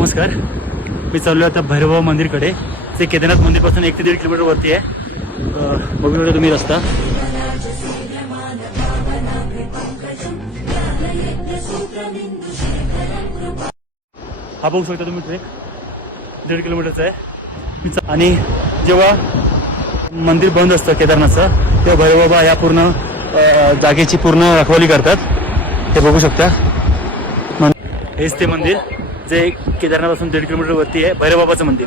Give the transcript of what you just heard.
नमस्कार. मी चाललो आता भैरवबाबा मंदिरकडे. ते केदारनाथ मंदिरपासून 1 ते 1.5 किलोमीटर वरती आहे. बघू शकता तुम्ही रस्ता. हा बघू शकता तुम्ही ट्रेक 1.5 किलोमीटरचा आहे. आणि जेव्हा मंदिर बंद असतं केदारनाथचं तेव्हा भैरवबाबा या पूर्ण जागेची पूर्ण रखवाली करतात. हे बघू शकता. हेच ते मंदिर जे केदारनाथपासून 1.5 किलोमीटर वरती आहे, भैरवबाबाचं मंदिर.